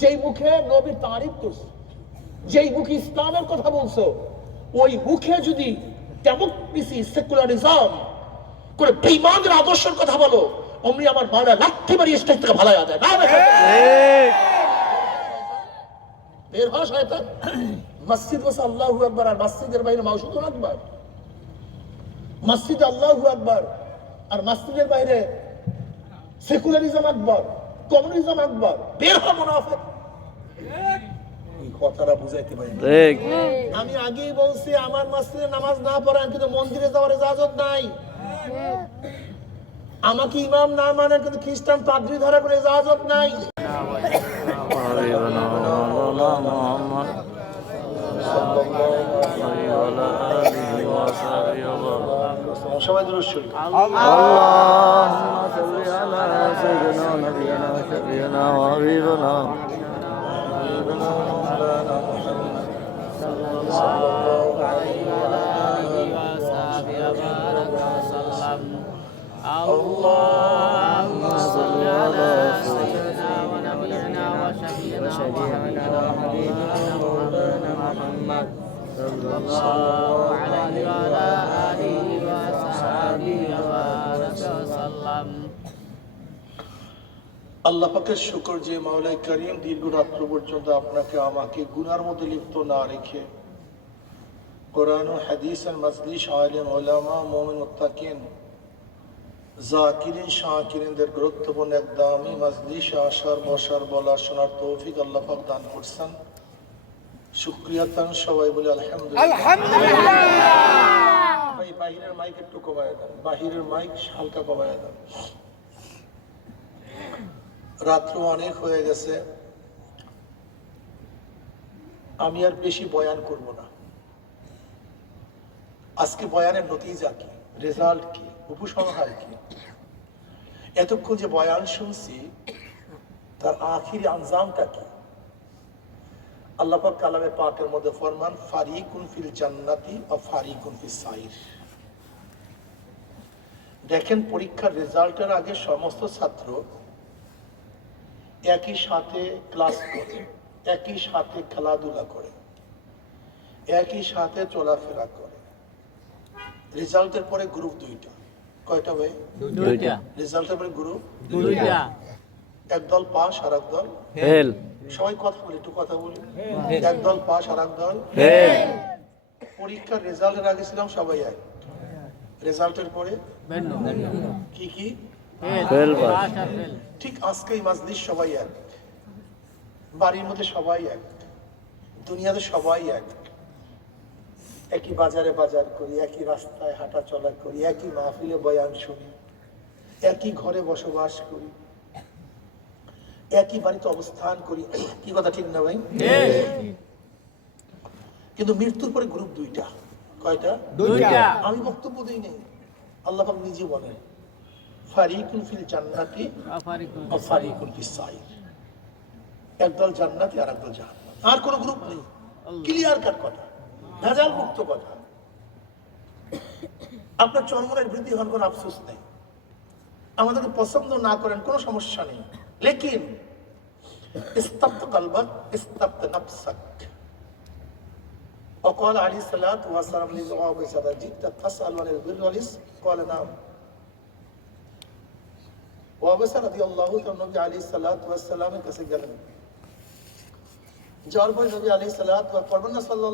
যেই মুখে নবীর তারিফ করছ যেই মুখে ইসলামের কথা বলছো ওই মুখে যদি ডেমোক্রেসি সেকুলারিজম করে আদর্শের কথা বলো অমনি আমার মারা মারি স্টেজ থেকে ভালো না বের হওয়া শয়তান মসজিদ বসে আল্লাহু আকবার আর মসজিদের বাইরে মাউসুদুল আকবার আকবার আর মসজিদের বাইরে সেকুলারিজম আকবর কমিউনিজম আকবর বের হওয়া মুনাফেক কথাটা বুঝাইতে পারি আমি আগেই বলছি আমার মসজিদে নামাজ না পড়েন কিন্তু মন্দিরে যাওয়ার ইজাজত নাই। আমাকে ইমাম না মানেন কিন্তু খ্রিস্টান পাদ্রি ধরা করে ইজাজত নাই। حبيبنا مولانا محمد وعلى آله وصحبه وسلم সবাই দূরস্বরী اللهم صل على سيدنا نبينا شفينا وحبيبنا اللهم صل على سيدنا ونبينا وشفيعنا وحبيبنا وحبيبنا مولانا محمد صلى الله عليه وعلى آله وصحبه وبارك وسلم আল্লাহ পাকের শুকর যে মাওলাই করিম দীর্ঘ রাত্র পর্যন্ত আপনাকে আমাকে গুনার মধ্যে লিপ্ত না রেখে কোরআন ও মজলিস আলেম ওলামা মোমিন মুত্তাকিন জাকিরিন শাকিরিনদের গুরুত্বপূর্ণ এক দামি মজলিস আসার বসার বলা শোনার তৌফিক আল্লাহ পাক দান করছেন। শুক্রিয়া তান সবাই বলে আলহামদুলিল্লাহ। ভাই বাহিরের মাইক একটু কমায় দেন। বাহিরের মাইক হালকা কমায় দেন। রাত্র অনেক হয়ে গেছে। আমি আর বেশি বয়ান করব না। আজকে বয়ানের নতিজা কি? রেজাল্ট কি? উপসংহার কি? এতক্ষণ যে বয়ান শুনছি, তার আখিরি আঞ্জামটা কি? আল্লাহ পাক কালামে পাকের মধ্যে ফরমান, ফারিকুন ফিল জান্নাতি ও ফারিকুন ফিল সাইর। দেখেন পরীক্ষার রেজাল্টের আগে সমস্ত ছাত্র একই সাথে ক্লাস করে, একই সাথে খেলাধুলা করে, একই সাথে চলাফেরা করে। রেজাল্টের পরে গ্রুপ দুইটা। কয়টা ভাই? দুইটা। রেজাল্টের পরে গ্রুপ দুইটা। এক দল পাস আর এক দল ফেল সবাই কথা বলি একটু কথা বলি। এক দল পাস আর এক দল ফেল পরীক্ষার রেজাল্টের আগে ছিলাম সবাই এক। রেজাল্টের পরে? কি কি? ঠিক আজকেই মাজলিস সবাই এক। বাড়ির মধ্যে সবাই এক। দুনিয়াতে সবাই এক। একই বাজারে বাজার করি একই রাস্তায় হাঁটা চলা করি একই মাহফিলে বয়ান শুনি একই ঘরে বসবাস করি একই বাড়িতে অবস্থান করি। কি কথা ঠিক না ভাই? কিন্তু মৃত্যুর পরে গ্রুপ দুইটা। কয়টা? দুইটা। আমি বক্তব্য দিই নেই। আল্লাহ পাক নিজে বলেন ফারিকুন ফিল জান্নাতি ফারিকুন ফিস সাইর। একদল জান্নাতি আর একদল জাহান্নাম। আর কোনো গ্রুপ নেই। Clear cut? কথা ভেজাল মুক্ত কথা আপনার চরমনের বৃদ্ধি হওয়ার কোনো আফসোস নেই আমাদেরকে পছন্দ না করেন কোনো সমস্যা নেই লেকিন استبت قلبك استبت نفسك وقال عليه الصلاة والسلام لدعاء بسادة جئت تسأل عن البر والإثم قال نعم ওয়াবেসা রাদি আল্লাহ নবী আলী সালাত ওয়াসালামের কাছে গেলেন যাওয়ার পরে নবী আলী সালাত পড়বেন না সাল্লাম।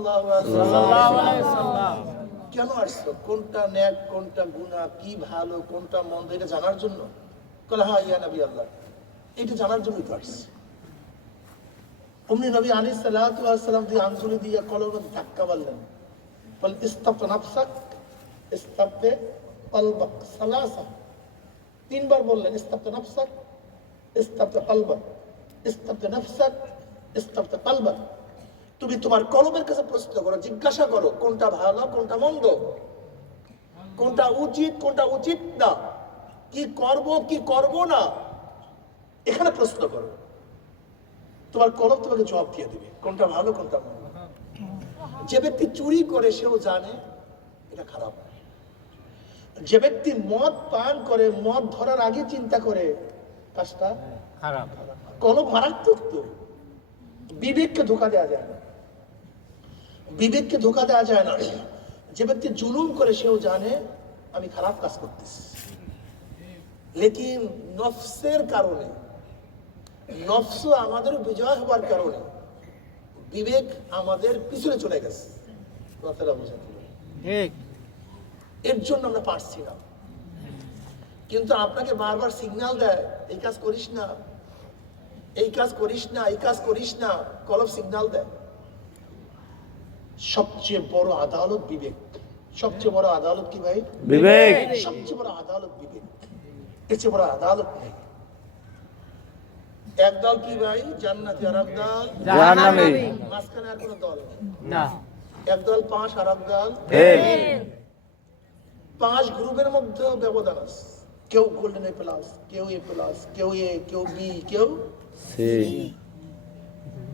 কেন আসছো কোনটা ন্যাক কোনটা গুনাহ কি ভালো কোনটা মন্দ এটা জানার জন্য? কলে হ্যাঁ ইয়া নবী আল্লাহ। এটা জানার জন্যই তো আসছি। অমনি নবী আলী ওয়াসালাম দিয়ে আঞ্জলি দিয়ে কলম ধাক্কা মারলেন। বল ইস্তাফ নাফসাক। ইস্তাফে কলবাক সালাসা। তিনবার বললেন ইস্তাবতে নাফসাক। ইস্তাবতে কালবাক ইস্তাবতে নাফসাক। কালবাক তুমি তোমার কলমের কাছে প্রশ্ন করো জিজ্ঞাসা করো কোনটা ভালো কোনটা মন্দ? কোনটা উচিত কোনটা উচিত না? কি করব কি করব না? এখানে প্রশ্ন করো। তোমার কলম তোমাকে জবাব দিয়ে দিবে কোনটা ভালো কোনটা মন্দ। যে ব্যক্তি চুরি করে সেও জানে এটা খারাপ যে ব্যক্তি মদ পান করে মদ ধরার আগে চিন্তা করে কাজটা খারাপ। কলম মারাত্মক তো। বিবেককে ধোকা দেওয়া যায় না। বিবেককে ধোকা দেওয়া যায় না। যে ব্যক্তি জুলুম করে সেও জানে আমি খারাপ কাজ করতেছি। লেকিন নফসের কারণে নফস আমাদের বিজয় হবার কারণে বিবেক আমাদের পিছনে চলে গেছে। কথাটা বোঝাতে এর জন্য আমরা পারছি না। কিন্তু আপনাকে বারবার সিগন্যাল দেয় এই কাজ করিস না। এই কাজ করিস না এই কাজ করিস না কলম সিগন্যাল দেয় সবচেয়ে বড় আদালত বিবেক। সবচেয়ে বড় আদালত কি ভাই? বিবেক। সবচেয়ে বড় আদালত বিবেক। এর চেয়ে বড় আদালত নেই। এক দল কি ভাই? জান্নাতি আর এক দল? জাহান্নামী। মাঝখানে আর কোনো দল না। এক দল পাঁচ আর এক দল? ফেল। পাঁচ গ্রুপের মধ্যে ব্যবধান আছে। কেউ গোল্ডেন এ প্লাস কেউ এ প্লাস কেউ এ কেউ বি কেউ সি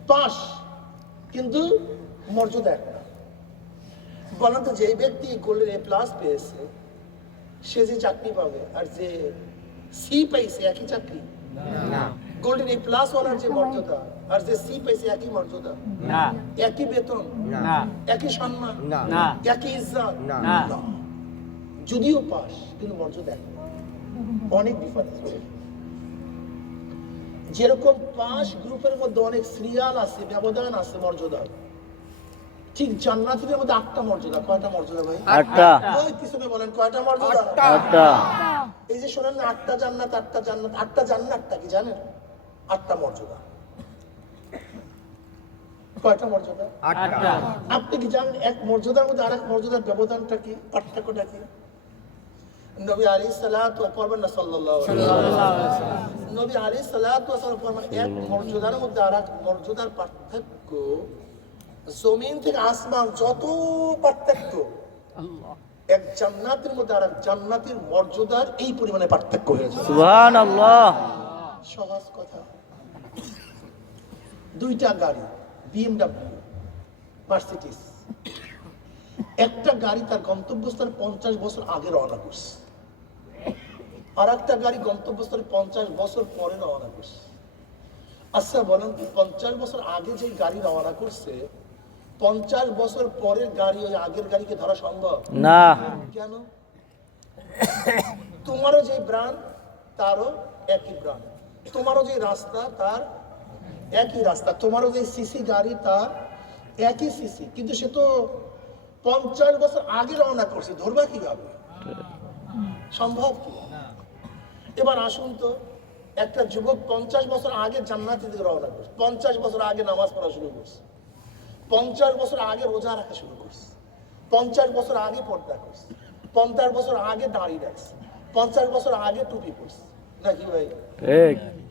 পাস কিন্তু মর্যাদা এক না। বলেন তো যে ব্যক্তি গোল্ডেন এ প্লাস পেয়েছে সে যে চাকরি পাবে আর যে সি পাইছে একই চাকরি? না। গোল্ডেন এ প্লাস ওয়ালার যে মর্যাদা আর যে সি পাইছে একই মর্যাদা? না। একই বেতন? না। একই সম্মান? না। একই ইজ্জত? না। যদিও পাস কিন্তু মর্যাদা এক অনেক ডিফারেন্স যেরকম পাঁচ গ্রুপের মধ্যে অনেক সিরিয়াল আছে ব্যবধান আছে মর্যাদার ঠিক জান্নাতীদের মধ্যে আটটা মর্যাদা। কয়টা মর্যাদা ভাই? আটটা। ওই পিছনে বলেন কয়টা মর্যাদা? আটটা। এই যে শোনেন না আটটা জান্নাত আটটা জান্নাত আটটা জান্নাতটা কি জানেন? আটটা মর্যাদা। কয়টা মর্যাদা? আটটা। আপনি কি জানেন এক মর্যাদার মধ্যে আরেক মর্যাদার ব্যবধানটা কি পার্থক্যটা কি? নবী আলী সালাত পড়বেন না সাল্লাল্লাহু আলাইহি ওয়াসাল্লাম। নবী আলী সালাত ফরমান এক মর্যাদার মধ্যে আর এক মর্যাদার পার্থক্য জমিন থেকে আসমান যত পার্থক্য এক জান্নাতের মধ্যে আরেক জান্নাতের মর্যাদার এই পরিমাণে পার্থক্য হয়েছে সহজ কথা। দুইটা গাড়ি বিএমডাব্লিউ মার্সিডিস একটা গাড়ি তার গন্তব্যস্থলে পঞ্চাশ বছর আগে রওনা করছে। আর একটা গাড়ি গন্তব্যস্থলে পঞ্চাশ বছর পরে রওনা করছে। আচ্ছা বলেন তো পঞ্চাশ বছর আগে যে গাড়ি রওনা করছে পঞ্চাশ বছর পরের গাড়ি ওই আগের গাড়িকে ধরা সম্ভব? না। কেন? তোমারও যে ব্রান্ড তারও একই ব্রান্ড তোমারও যে রাস্তা তার একই রাস্তা। তোমারও যে সিসি গাড়ি তার একই সিসি। কিন্তু সে তো পঞ্চাশ বছর আগে রওনা করছে ধরবা কীভাবে? সম্ভব কি? এবার আসুন তো একটা যুবক পঞ্চাশ বছর আগে জান্নাতি দিকে রওনা করছে পঞ্চাশ বছর আগে নামাজ পড়া শুরু করছে পঞ্চাশ বছর আগে রোজা রাখা শুরু করছে পঞ্চাশ বছর আগে পর্দা করছে পঞ্চাশ বছর আগে দাঁড়িয়ে রাখছে পঞ্চাশ বছর আগে টুপি পরছে নাকি ভাই?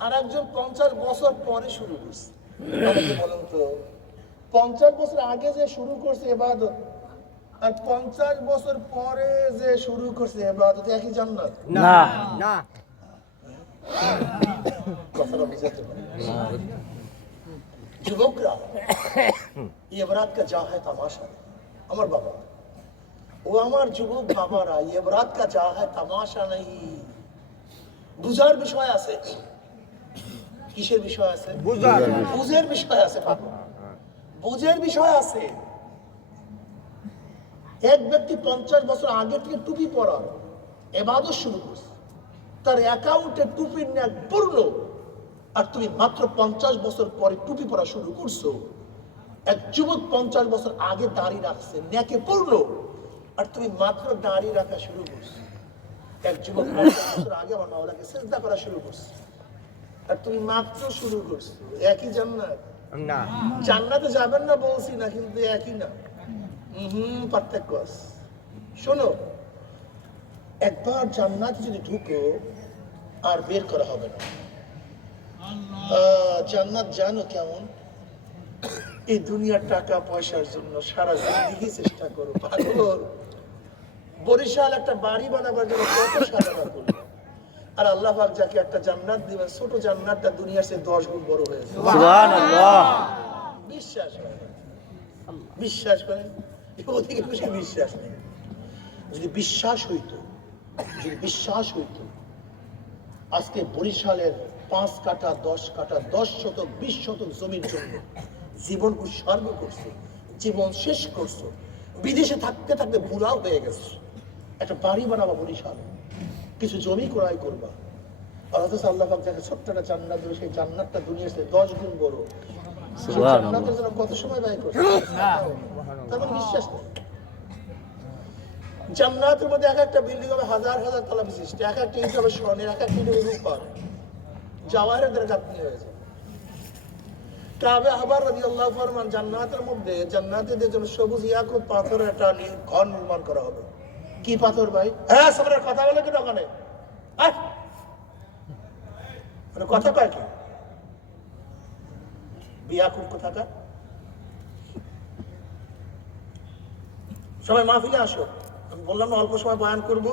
আর একজন পঞ্চাশ বছর পরে শুরু করছে। বলুন তো পঞ্চাশ বছর আগে যে শুরু করছে এবাদত আর পঞ্চাশ বছর পরে যে শুরু করছে এবাদত একই জান্নাত? না। না। কথাটা বুঝাতে পারি যুবকরা ইবরাত কা যা হয় তামাশা আমার বাবা ও আমার যুবক বাবারা ইবরাত কা যা হয় তামাশা নেই বুঝার বিষয় আছে কিসের বিষয় আছে বুঝের বিষয় আছে বাবা বুঝের বিষয় আছে এক ব্যক্তি পঞ্চাশ বছর আগে থেকে টুপি পরার এবাদত শুরু করছে তার অ্যাকাউন্টে টুপির ন্যাক পূর্ণ। আর তুমি মাত্র পঞ্চাশ বছর পরে টুপি পরা শুরু করছ। এক যুবক পঞ্চাশ বছর আগে দাড়ি রাখছে ন্যাকে পূর্ণ। আর তুমি মাত্র দাড়ি রাখা শুরু করছ। এক যুবক পঞ্চাশ বছর আগে আমার মাওলাকে চেষ্টা করা শুরু করছে। আর তুমি মাত্র শুরু করছ। একই জান্নাত? না। জান্নাতে যাবেন না বলছি না কিন্তু একই না। হুম পার্থক্য শোনো একবার জান্নাতে যদি ঢুকো আর বের করা হবে না। জান্নাত জানো কেমন? এই দুনিয়ার টাকা পয়সার জন্য সারা জিন্দিগি চেষ্টা করো পাগল। বরিশাল একটা বাড়ি বানাবার জন্য কত সাধনা করল। আর আল্লাহ পাক যাকে একটা জান্নাত দিবেন ছোট জান্নাতটা দুনিয়ার চেয়ে দশ গুণ বড় হয়েছে বিশ্বাস বিশ্বাস করেন? ওদিকে বেশি বিশ্বাস নেই। যদি বিশ্বাস হইতো যদি বিশ্বাস হইতো আজকে বরিশালের পাঁচ কাটা দশ কাটা দশ শতক বিশ শতক জমির জন্য জীবন উৎসর্গ করছ জীবন শেষ করছ বিদেশে থাকতে থাকতে বুড়াও হয়ে গেছো। একটা বাড়ি বানাবা বরিশালে কিছু জমি ক্রয় করবা। আর অথচ আল্লাহ পাক যাকে ছোট্ট একটা জান্নাত সেই জান্নাতটা দুনিয়ার চেয়ে দশ গুণ বড়। জান্নাতের জন্য কত সময় ব্যয় করছে? তার মানে বিশ্বাস নেই। জান্নাতের মধ্যে এক একটা বিল্ডিং হবে, হাজার হাজার তলা বিশিষ্ট, এক একটা ইট হবে স্বর্ণের, এক একটা ইট হবে রূপার। জাওয়ারের দ্বারা গাঁথনি হয়েছে কাবে আবার রাজি আল্লাহ ফরমান জান্নাতের মধ্যে জান্নাতীদের জন্য সবুজ ইয়াকুত পাথরের একটা ঘর নির্মাণ করা হবে। কি পাথর ভাই? হ্যাঁ সবার কথা বলে কি ওখানে। মানে কথা কয় কি? বিয়াকুব কোথাকার? সবাই মাহফিলে আসো। বললাম না অল্প সময় বয়ান করব।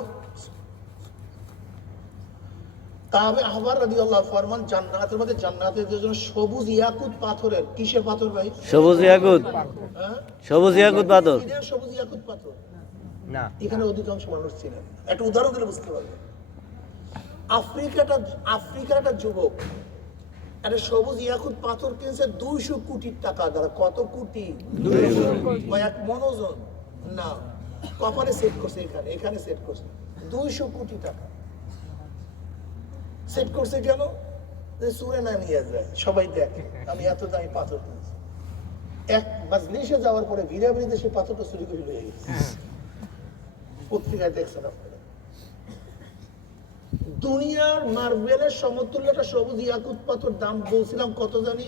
তাহলে আহবার আল্লাহ ফরমান জান্নাতের মধ্যে জান্নাতের জন্য সবুজ ইয়াকুত পাথরের কিসের পাথর ভাই? সবুজ ইয়াকুত। হ্যাঁ? সবুজ ইয়াকুত পাথর। সবুজ ইয়াকুত পাথর? না। এখানে অধিকাংশ মানুষ ছিলেন। একটা উদাহরণ দিলে বুঝতে পারবে আফ্রিকাটা আফ্রিকার একটা যুবক একটা সবুজ ইয়াকুত পাথর কিনছে দুইশো কোটি টাকা দ্বারা। কত কোটি। কয়েক মনোজন। না। কপালে সেট করছে এখানে এখানে সেট করছে। দুইশো কোটি টাকা। সেট করছে কেন? যে সুরে না নিয়ে যায় সবাই দেখে। আমি এত দামি পাথর কিনছি এক মাজলিসে যাওয়ার পরে ভিড়ে ভিড়ে সে পাথরটা চুরি করে গেছে। পত্রিকায় দেখছেন আপনারা। দুনিয়ার মার্বেলের সমতুল্য একটা সবুজ ইয়াকুত পাথর দাম বলছিলাম কত জানি?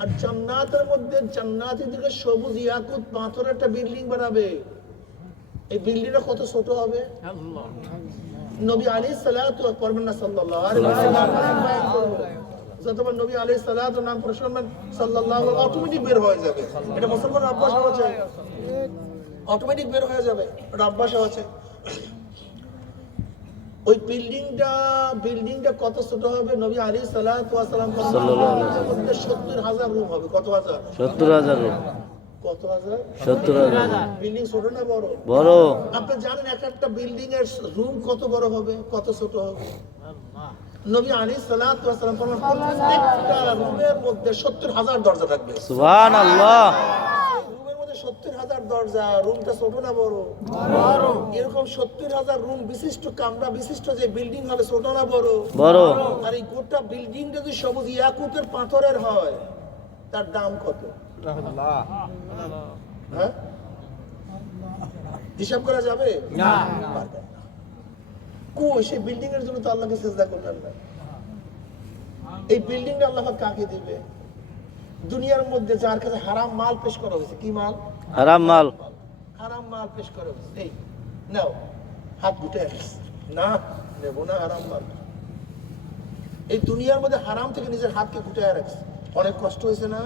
আর জান্নাতের মধ্যে জান্নাতীদেরকে সবুজ ইয়াকুত পাথরের একটা বিল্ডিং বানাবে। এই বিল্ডিংটা কত ছোট হবে? নবী আলী সালাত করবেন না সাল্লাল্লাহু আলাইহি যতবার নবী আলী সালাত নাম প্রশ্ন সাল্লাল্লাহু অটোমেটিক বের হয়ে যাবে। এটা মুসলমান অভ্যাস হচ্ছে অটোমেটিক বের হয়ে যাবে। এটা অভ্যাস আছে ওই বিল্ডিংটা বিল্ডিংটা কত ছোট হবে? নবী আলী মধ্যে সত্তর হাজার রুম হবে। কত হাজার? সত্তর হাজার কত হাজার? সত্তর হাজার বিল্ডিং ছোট না বড়? বড়। আপনি জানেন এক একটা বিল্ডিং এর রুম কত বড় হবে? কত ছোট হবে? নবী আলী ফরমান প্রত্যেকটা রুমের মধ্যে সত্তর হাজার দরজা থাকবে। সত্তর হাজার দরজা রুমটা ছোট না বড়? এরকম সত্তর হাজার রুম বিশিষ্ট কামরা বিশিষ্ট যে বিল্ডিং হবে ছোট না বড়? বড়। আর এই গোটা বিল্ডিং যদি সবুজ ইয়াকুতের পাথরের হয় তার দাম কত? হ্যাঁ? হিসাব করা যাবে? না। সেই বিল্ডিং এর জন্য তো আল্লাহকে চেষ্টা করলেন না। এই বিল্ডিংটা আল্লাহ কাকে দিবে? দুনিয়ার মধ্যে যার কাছে হারাম মাল পেশ করা হয়েছে কি মাল? হারাম মাল। হারাম মাল পেশ করা হয়েছে। এই নাও হাত গুটে না নেব না হারাম মাল। এই দুনিয়ার মধ্যে হারাম থেকে নিজের হাতকে গুটায় রাখছে অনেক কষ্ট হয়েছে না?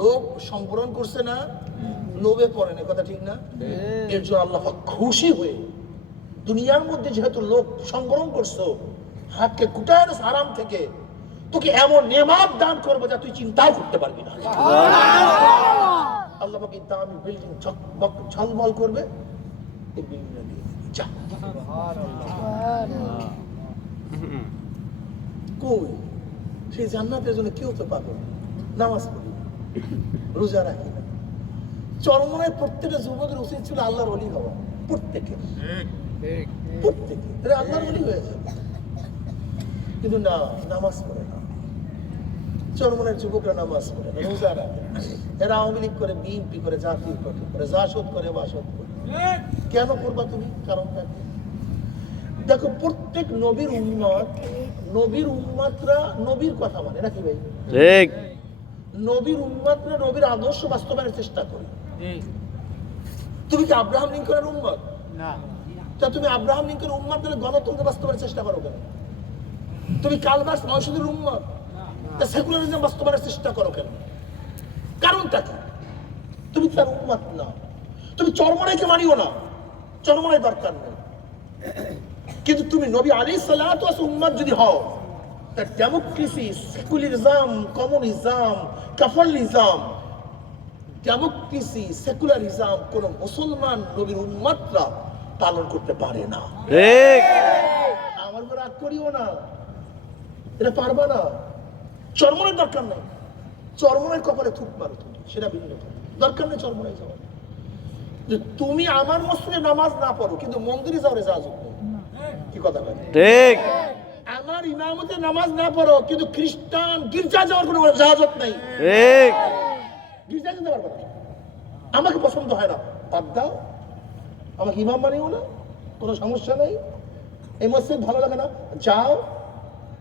লোভ সম্পূরণ করছে না? লোভে পড়ে না কথা ঠিক না? এর জন্য আল্লাহ খুশি হয়ে দুনিয়ার মধ্যে যেহেতু লোক সংগ্রহ করছ হাতকে গুটায় রাখছ হারাম থেকে। তোকে এমন নেমাত দান করব যা তুই চিন্তাও করতে পারবি না। আল্লাহ পাক দামি বিল্ডিং ঝকমক ঝলমল করবে এই বিল্ডিংটা দিয়ে যা। কই? সেই জান্নাতের জন্য কেউ তো পাবে। নামাজ পড়ি রোজা রাখি না। চরমনায় প্রত্যেকটা যুবকের উচিত ছিল আল্লাহর অলি হওয়া প্রত্যেকে প্রত্যেকে আল্লাহর অলি হয়ে যাবে। কিন্তু না নামাজ পড়ে না। চরমনের যুবকরা নামাজ পড়ে রোজা রাখে। এরা আওয়ামী লীগ করে বিএনপি করে জাতীয় পার্টি করে জাসদ করে বাসদ করে। কেন করবা তুমি? কারণটা কি? দেখো প্রত্যেক নবীর উম্মত নবীর উম্মতরা নবীর কথা মানে নাকি ভাই? ঠিক। নবীর উম্মতরা নবীর আদর্শ বাস্তবায়নের চেষ্টা করে। তুমি কি আব্রাহাম লিঙ্কনের উম্মত? না। তা তুমি আব্রাহাম লিঙ্কনের উম্মত গণতন্ত্র বাস্তবায়নের চেষ্টা করো কেন? তুমি কালবাস নয়শোদের উম্মত? তা সেকুলারিজম বাস্তবায়নের চেষ্টা করো কেন? কারণটা কি? তুমি তার উম্মত না। তুমি চরমনাইকে মানিও না। চরমনাই দরকার নেই। কিন্তু তুমি নবী আলী সালাত উম্মত যদি হও তা democracy secularism communism capitalism democracy secularism কোন মুসলমান নবীর উম্মতরা পালন করতে পারে না। ঠিক। আমার উপর রাগ করিও না। এটা পারবা না। চরমনের দরকার নেই। চরমনের কপালে থুক মারো তুমি সেটা ভিন্ন দরকার নেই চরমনায় যাওয়া যে তুমি আমার মসজিদে নামাজ না পড়ো কিন্তু মন্দিরে যাওয়ার জাহাজত নেই। কি কথা বলে? ঠিক। আমার ইমামতে নামাজ না পড়ো কিন্তু খ্রিস্টান গির্জা যাওয়ার কোনো জাহাজত নেই। ঠিক। গির্জা যেতে পারবে না আমাকে পছন্দ হয় না। বাদ দাও। আমাকে ইমাম বানিও না। কোনো সমস্যা নেই। এই মসজিদ ভালো লাগে না। যাও।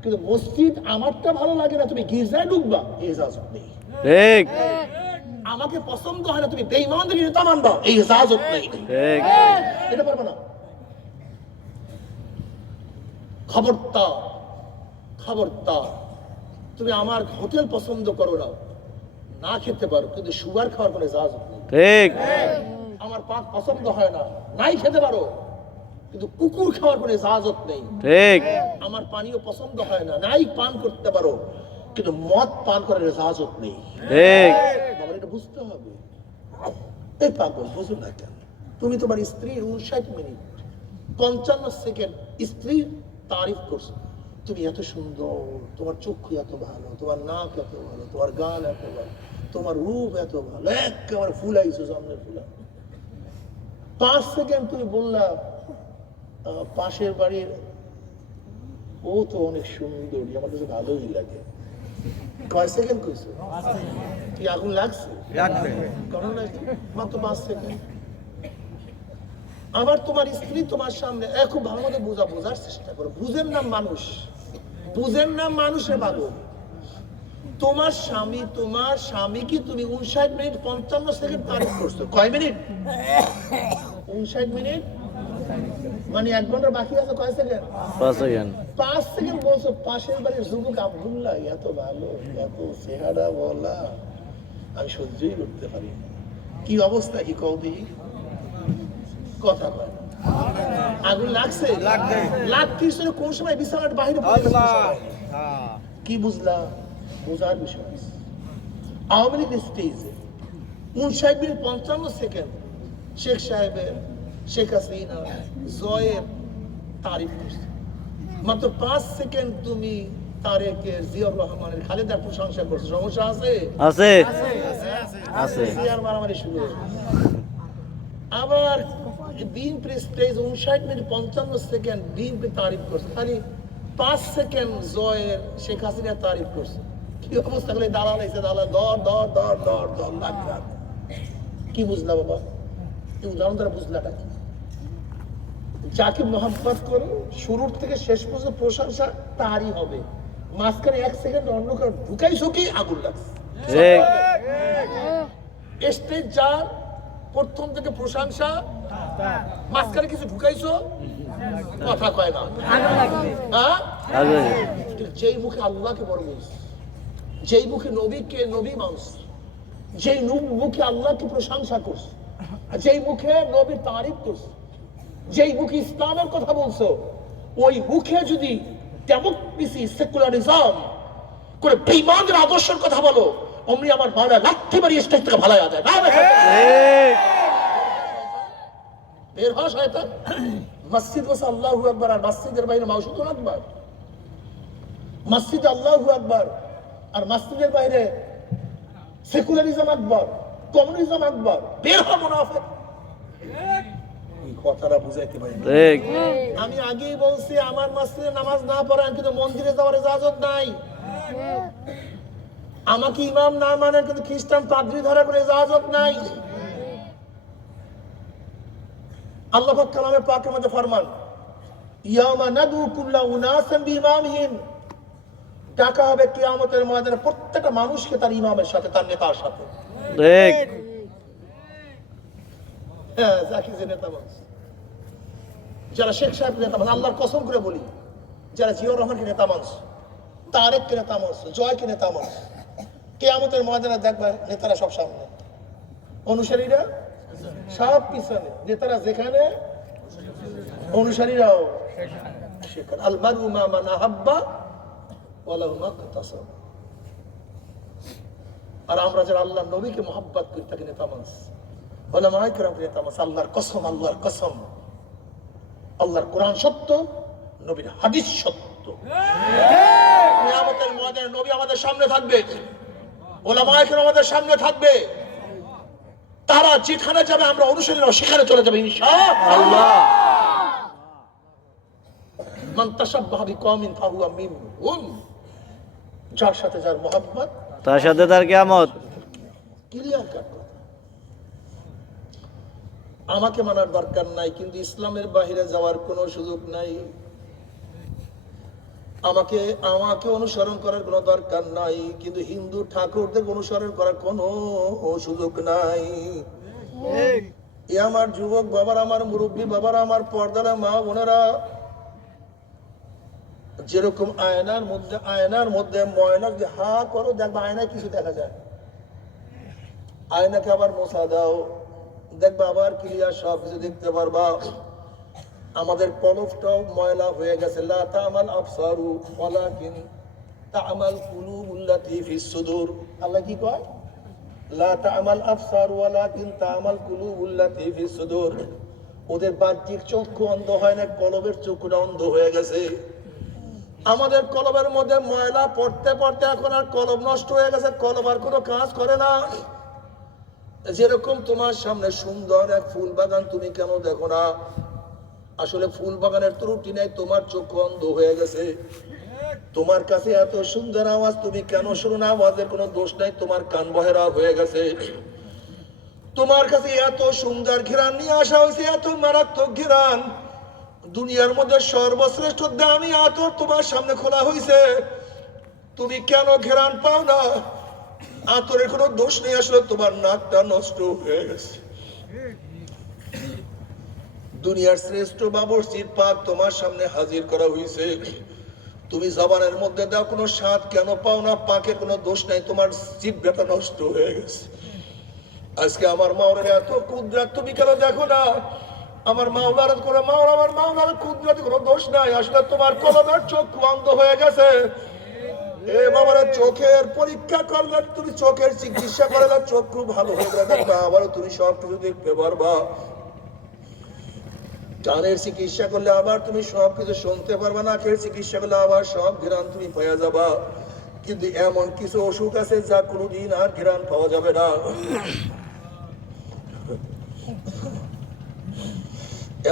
কিন্তু মসজিদ আমারটা ভালো লাগে না তুমি গির্জায় ঢুকবা। এই ইজাজত নেই। ঠিক। আমাকে পছন্দ হয় না তুমি বেইমান থেকে তামান দাও এই ইজাজত নেই। ঠিক। এটা পারবে না। খবরদার খবরদার তুমি আমার হোটেল পছন্দ করো না। না খেতে পারো কিন্তু সুগার খাওয়ার কোনো ইজাজত নেই। ঠিক। আমার পাক পছন্দ হয় না নাই খেতে পারো। কিন্তু কুকুর খাওয়ার কোনো ইজাজত নেই। ঠিক। আমার পানীয় পছন্দ হয় না। নাই পান করতে পারো কিন্তু মদ পান করার ইজাজত নেই। ঠিক। বাবার এটা বুঝতে হবে। এই পাগল বুঝো না কেন? তুমি তোমার স্ত্রীর উনষাট মিনিট পঞ্চান্ন সেকেন্ড স্ত্রীর তারিফ করছ। তুমি এত সুন্দর তোমার চক্ষু এত ভালো তোমার নাক এত ভালো তোমার গান এত ভালো তোমার রূপ এত ভালো একেবারে ফুলাইছো সামনের ফুলা। পাঁচ সেকেন্ড তুমি বললা পাশের বাড়ির ও তো অনেক সুন্দরী আমার কাছে ভালোই লাগে। কয় সেকেন্ড কইছো? কি আগুন লাগছে? কারণ মাত্র পাঁচ সেকেন্ড আবার তোমার স্ত্রী তোমার সামনে খুব ভালো মতো বোঝা বোঝার চেষ্টা করো। বুঝেন না মানুষ বুঝেন না মানুষের ভালো তোমার স্বামী তোমার স্বামী কি তুমি উনষাট মিনিট পঞ্চান্ন সেকেন্ড তারিফ করছ। কয় মিনিট? উনষাট মিনিট? মানে এক ঘণ্টা বাকি আছে কয় সেকেন্ড পাঁচ সেকেন্ড পাঁচ সেকেন্ড বলছো পাশের বাড়ির যুবক আবদুল্লাহ এত ভালো এত চেহারা বলা। আমি সহ্যই করতে পারি কি অবস্থা কি কৌদি কথা কয় আগুন লাগছে? লাগছে। কোন সময় বিছানার বাইরে। কি বুঝলাম? বোঝার বিষয়। আওয়ামী লীগ স্টেজে উনষাট মিনিট পঞ্চান্ন সেকেন্ড শেখ সাহেবের শেখ হাসিনা জয়ের তারিফ করছে। মাত্র পাঁচ সেকেন্ড তুমি তারেকের জিয়র রহমানের খালেদার প্রশংসা করছ। সমস্যা আছে? আছে। আছে। চেয়ার মারামারি শুরু। আবার বিএনপি স্টেজ উনষাট মিনিট পঞ্চান্ন সেকেন্ড বিএনপি তারিফ করছে। খালি পাঁচ সেকেন্ড জয়ের শেখ হাসিনা তারিফ করছে। কি অবস্থা করে দালাল এসে দালাল দর দর দর দর দর লাখ কি বুঝলা বাবা? এই উদাহরণ দ্বারা বুঝলাটা কি? যাকে মহাব্বত করো শুরুর থেকে শেষ পর্যন্ত প্রশংসা তারই হবে। মাঝখানে এক সেকেন্ড অন্য কারও ঢুকাইছো কি আগুন লাগছে। স্টেজ যার প্রথম থেকে প্রশংসা। মাঝখানে কিছু ঢুকাইছো? কথা কয় না। হ্যাঁ? যেই মুখে আল্লাহকে বড় বলছে যেই মুখে নবীকে নবী মানুষ যেই মুখে আল্লাহকে প্রশংসা করছে যেই মুখে নবীর তারিফ করছে যেই মুখে ইসলামের কথা বলছো, ওই মুখে যদি ডেমোক্রেসি সেকুলারিজম করে আদর্শের কথা বলো, অমনি আমার মারা মারি স্টেজ থেকে ভালো যায় না বের হওয়া শয়তান। মসজিদ বসে আল্লাহু আকবার আর মসজিদের বাইরে আকবার। মসজিদ আল্লাহু আকবার আর মসজিদের বাইরে সেকুলারিজম আকবর কমিউনিজম আকবর। বের হওয়া মুনাফেক। কথাটা বুঝাইতে পারি ঠিক আমি আগেই বলছি আমার মসজিদে নামাজ না পড়েন কিন্তু মন্দিরে যাওয়ার ইজাজত নাই। আমাকে ইমাম না মানেন কিন্তু খ্রিস্টান পাদ্রি ধরার কোনো ইজাজত নাই। আল্লাহ পাক কালামে পাকের মধ্যে ফরমান ইয়ামা নাদু কুল্লা উনাসান ডাকা হবে কিয়ামতের ময়দানে প্রত্যেকটা মানুষকে তার ইমামের সাথে তার নেতার সাথে। ঠিক হ্যাঁ যাকে যে নেতা মানুষ যারা শেখ সাহেব নেতা মানুষ, আল্লাহর কসম করে বলি, যারা জিয়র রহমানকে নেতা মানুষ, তারেককে নেতা মানুষ, জয়কে নেতা মানুষ, কেয়ামতের ময়দানে দেখবে নেতারা সব সামনে। অনুসারীরা সব পিছনে, নেতারা যেখানে, অনুসারীরাও সেখানে। আল মারু মা মান আহাব্বা ওয়ালাহু মা কাতাসাব আর আমরা যারা আল্লাহ নবীকে মোহাব্বত করি, তাকে নেতা মানুষ। ওলামায়ে কেরাম নেতা মানুষ। আল্লাহর কসম আল্লাহর কসম। আল্লাহর কোরআন সত্য নবীর হাদিস সত্য। ময়দানে নবী আমাদের সামনে থাকবে ওলামায়ে কেরাম আমাদের সামনে থাকবে। তারা যেখানে যাবে আমরা অনুসরণ সেখানে চলে যাবে ইনশাআল্লাহ। মান তাসাব্বাহা বিকওমিন ফাহুয়া মিনহুম যার সাথে যার মোহাম্মত তার সাথে তার কেমত ক্লিয়ার কাট আমাকে মানার দরকার নাই কিন্তু ইসলামের বাহিরে যাওয়ার কোনো সুযোগ নাই। আমাকে আমাকে অনুসরণ করার কোনো দরকার নাই কিন্তু হিন্দু ঠাকুরদের অনুসরণ করার কোনো সুযোগ নাই। এ আমার যুবক বাবার আমার মুরব্বী বাবার আমার পর্দারা মা বোনেরা যেরকম আয়নার মধ্যে আয়নার মধ্যে ময়না যদি হা করো দেখবে আয়নায় কিছু দেখা যায়। আয়নাকে আবার মোছা দাও। দেখবে আবার ক্লিয়ার সব কিছু দেখতে পারবা। আমাদের কলফটাও ময়লা হয়ে গেছে। লা তামাল আফসারু ওয়ালাকিন তামাল কুলুবুল্লাতি ফিস সুদুর। আল্লাহ কি কয়? লা তামাল আফসারু ওয়ালাকিন তামাল কুলুবুল্লাতি ফিস সুদুর। ওদের বাহ্যিক চক্ষু অন্ধ হয় না, কলবের চক্ষুটা অন্ধ হয়ে গেছে। আমাদের কলবের মধ্যে ময়লা পড়তে পড়তে এখন আর কলব নষ্ট হয়ে গেছে, কলব আর কোনো কাজ করে না। যেরকম তোমার সামনে সুন্দর এক ফুল বাগান তুমি কেন দেখো না? আসলে ফুল বাগানের ত্রুটি নেই, তোমার চোখ অন্ধ হয়ে গেছে। তোমার কাছে এত সুন্দর আওয়াজ, তুমি কেন শোনো না? আওয়াজের কোনো দোষ নাই, তোমার কান বহেরা হয়ে গেছে। তোমার কাছে এত সুন্দর ঘেরান নিয়ে আসা হয়েছে, এত মারাত্মক ঘেরান। দুনিয়ার মধ্যে সর্বশ্রেষ্ঠ দামি আতর তোমার সামনে খোলা হয়েছে। তুমি কেন ঘেরান পাও না? আতরের কোনো দোষ নেই, আসলে তোমার নাকটা নষ্ট হয়ে গেছে। দুনিয়ার শ্রেষ্ঠ বাবরচির পাক তোমার সামনে হাজির করা হয়েছে তুমি জবানের মধ্যে দাও, কোনো স্বাদ কেন পাও না পাকের কোনো দোষ নাই, তোমার জিভটা নষ্ট হয়ে গেছে। আজকে আমার মাওলার এত কুদরাত, তুমি কেন দেখো না? আমার মাওলার করে মাওলা, আমার মাওলার কুদরাত কোনো দোষ নাই, আসলে তোমার কলমের চোখ অন্ধ হয়ে গেছে। চোখের পরীক্ষা করলে তুমি চোখের চিকিৎসা চোখ খুব ভালো হয়ে গেলে আবারও তুমি দেখতে পারবা চিকিৎসা করলে আবার তুমি শুনতে পারবা নাকের চিকিৎসা করলে আবার সব তুমি পাওয়া যাবা। কিন্তু এমন কিছু অসুখ আছে যা কোনোদিন আর ঘেরান পাওয়া যাবে না।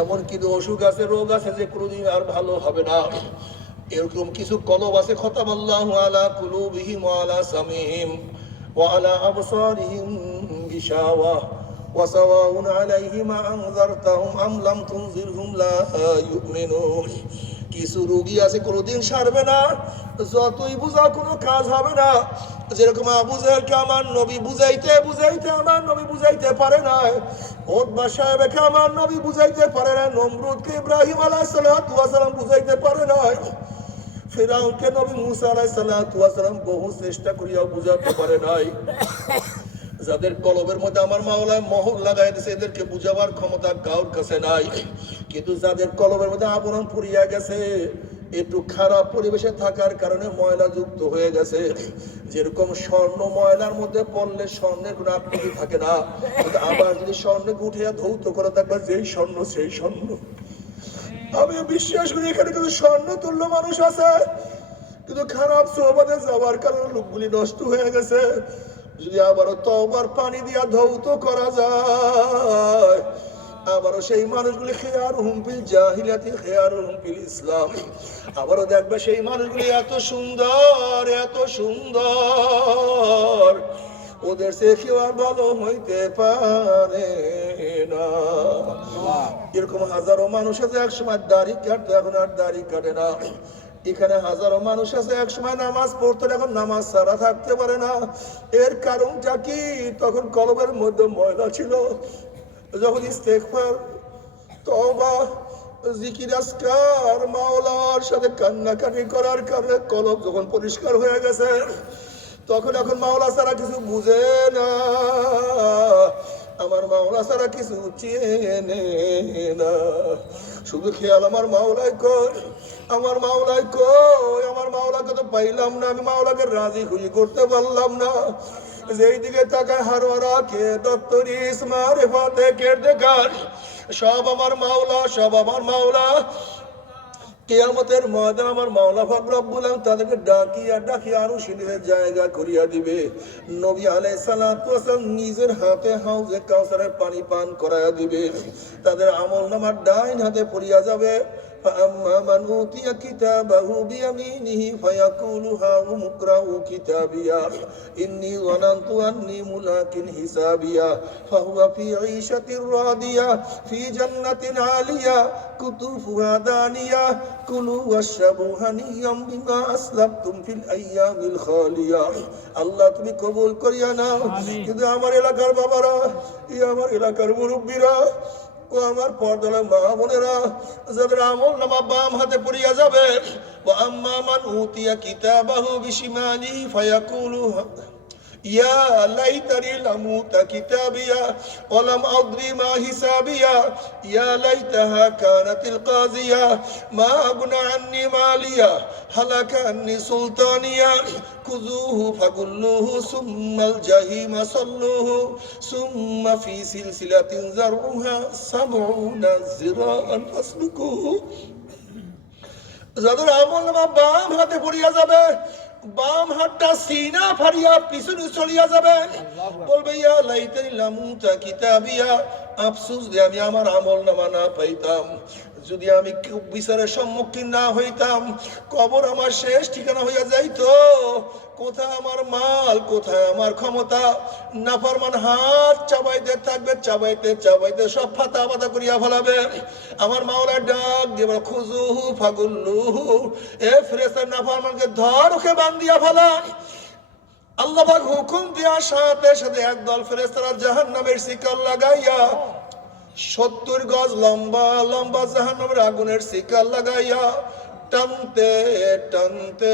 এমন কিছু অসুখ আছে, রোগ আছে যে কোনোদিন আর ভালো হবে না। এরকম কিছু কলব আছে খতাম আল্লাহ আলা কুলুবিহিম আলা সামিহিম ওয়া আলা আবসারিহিম গিশাওয়া ওয়া সাওয়াউন আলাইহিম আনজারতাহুম আম লাম তুনজিরহুম লা ইউমিনুন। কিছু রোগী আছে, কোনোদিন সারবে না, যতই বুঝা কোনো কাজ হবে না। যেরকম আবু জাহেলকে আমার নবী বুঝাইতে বুঝাইতে, আমার নবী বুঝাইতে পারে না। ওদবা সাহেবকে আমার নবী বুঝাইতে পারে না। নমরুদকে ইব্রাহিম আলাইহিস সালাম বুঝাইতে পারে না। ফেরাউনকে নবী মুসা আলাইহিস সালাম বহু চেষ্টা করিয়াও বুঝাতে পারে নাই। যাদের কলবের মধ্যে আমার মাওলায় মহল লাগাই দিয়েছে এদেরকে বুঝাবার ক্ষমতা কাউর কাছে নাই। কিন্তু যাদের কলবের মধ্যে আবরণ পুড়িয়া গেছে, একটু খারাপ পরিবেশে থাকার কারণে ময়লা যুক্ত হয়ে গেছে। যেরকম স্বর্ণ ময়লার মধ্যে পড়লে স্বর্ণের কোনো আকৃতি থাকে না আবার যদি স্বর্ণকে উঠিয়া ধৌত করে থাকবে যেই স্বর্ণ, সেই স্বর্ণ। আমি বিশ্বাস করি এখানে কিন্তু স্বর্ণ তুল্য মানুষ আছে। কিন্তু খারাপ সোহবাদে যাওয়ার কারণে লোকগুলি নষ্ট হয়ে গেছে। যদি আবারও তওবার পানি দিয়া ধৌত করা যায়, আবারও সেই মানুষগুলি খেয়ার হুমপিল জাহিলাতি খেয়ার হুমপিল ইসলাম। আবারও দেখবে সেই মানুষগুলি এত সুন্দর এত সুন্দর। ওদের সে কেউ আর ভালো হইতে পারে না। এরকম হাজারো মানুষ আছে এক সময় দাড়ি কাটতো, এখন আর দাড়ি কাটে না। এখানে হাজারো মানুষ আছে এক সময় নামাজ পড়তো, এখন নামাজ সারা থাকতে পারে না। এর কারণটা কি? তখন কলমের মধ্যে ময়লা ছিল। যখন ইস্তেকফার তওবা, জিকির আসকার মাওলার সাথে কান্নাকাটি করার কারণে কলম যখন পরিষ্কার হয়ে গেছে তখন এখন মাওলা ছাড়া কিছু বুঝে না। আমার মাওলা ছাড়া কিছু চেনে না। শুধু খেয়াল আমার মাওলাই কর, আমার মাওলাই কই আমার মাওলাকে তো পাইলাম না, আমি মাওলাকে রাজি খুশি করতে পারলাম না। যেই দিকে তাকায় হারোয়ারা, কে দত্তরি ইসমার ফাতে কের দেখার, সব আমার মাওলা, সব আমার মাওলা। কেয়ামতের ময়দান আমার মাওলা ফাকরাবুল তাদেরকে ডাকিয়া ডাকিয়া আরও সিঁড়িতে জায়গা করিয়া দিবে। নবী আলাইহিস সালাম নিজের হাতে হাউজে কাউসারের পানি পান করাইয়া দিবে। তাদের আমল নামার ডাইন হাতে পড়িয়া যাবে। فأما من أوتي كتابه بيمينه فيقول هاؤم اقرءوا كتابيا إني ظننت أني ملاك حسابيا فهو في عيشة راضية في جنة عالية كتوفها دانية كلوا واشربوا هنيئا بما أسلفتم في الأيام الخالية আল্লাহ তুমি কবুল করিয়া নাও কিন্তু আমার এলাকার বাবারা ই আমার এলাকার মুরব্বীরা ও আমার পর্দার মা বোনেরা, যাদের আমল নামা বাম হাতে পড়িয়া যাবে ও আম্মা মান উতিয়া কিতাবাহু বিশিমানি ফায়াকুলু। يا ليتني لموت كتابيا ولم أدري ما حسابيا يا ليتها كانت القاضية ما أغنى عني ماليا هلك عني سلطانيا خذوه فغلوه ثم الجحيم صلوه ثم في سلسلة ذرعها سبعون ذراعا فاسلكوه যাদের আমল নামা বাম হাতে পড়িয়া যাবে বাম হাতটা সিনা ফারিয়া পিছনে চলিয়া যাবে। বলবে, ইয়া লাইতানি লামুতা কিতাবিয়া, আফসোস যে আমি আমার আমল নামা না পাইতাম। যদি আমি বিচারের সম্মুখীন না হইতাম, কবর আমার শেষ ঠিকানা হইয়া যাইতো। কোথায় আমার মাল, কোথায় আমার ক্ষমতা? নাফরমান হাত চাবাইতে থাকবে, চাবাইতে চাবাইতে সব ফাতা ফাতা করিয়া ফেলাবে। আমার মাওলা ডাক দিয়ে খুজুহু ফাগুল্লুহু। এ ফেরেস্তার নাফরমানকে ধর, ওকে বান্দিয়া ফেলা আল্লাহ হুকুম দেওয়ার সাথে সাথে একদল ফেরেস্তারা জাহান নামের শিকার লাগাইয়া সত্তর গজ লম্বা লম্বা জাহান আগুনের শিকার লাগাইয়া টানতে টানতে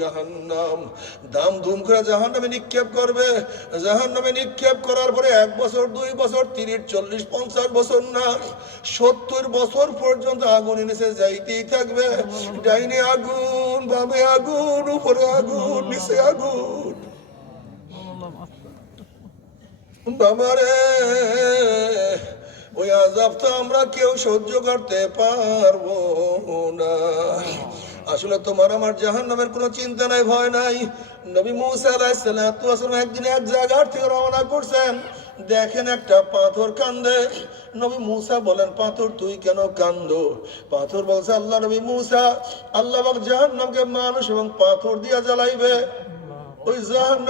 জাহান্নাম। দাম ধুম করে জাহান্নামে নিক্ষেপ করবে। জাহান্নামে নিক্ষেপ করার পরে এক বছর, দুই বছর, তিরিশ, চল্লিশ, পঞ্চাশ বছর না সত্তর বছর পর্যন্ত আগুন এনেছে যাইতেই থাকবে। ডাইনে আগুন, বামে আগুন, উপরে আগুন, নিচে আগুন। বাবারে, ওই আজাব তো আমরা কেউ সহ্য করতে পারব না। আসলে তোমার আমার জাহান নামের কোনো চিন্তা নাই, ভয় নাই। নবী মুসা আলাইসালাম একদিন এক জায়গার থেকে রওনা করছেন। দেখেন একটা পাথর কান্দে। নবী মুসা বলেন, পাথর, তুই কেন কান্দ? পাথর বলছে, আল্লাহ নবী মুসা, আল্লাহ জাহান নামকে মানুষ এবং পাথর দিয়া জ্বালাইবে। ওই জাহান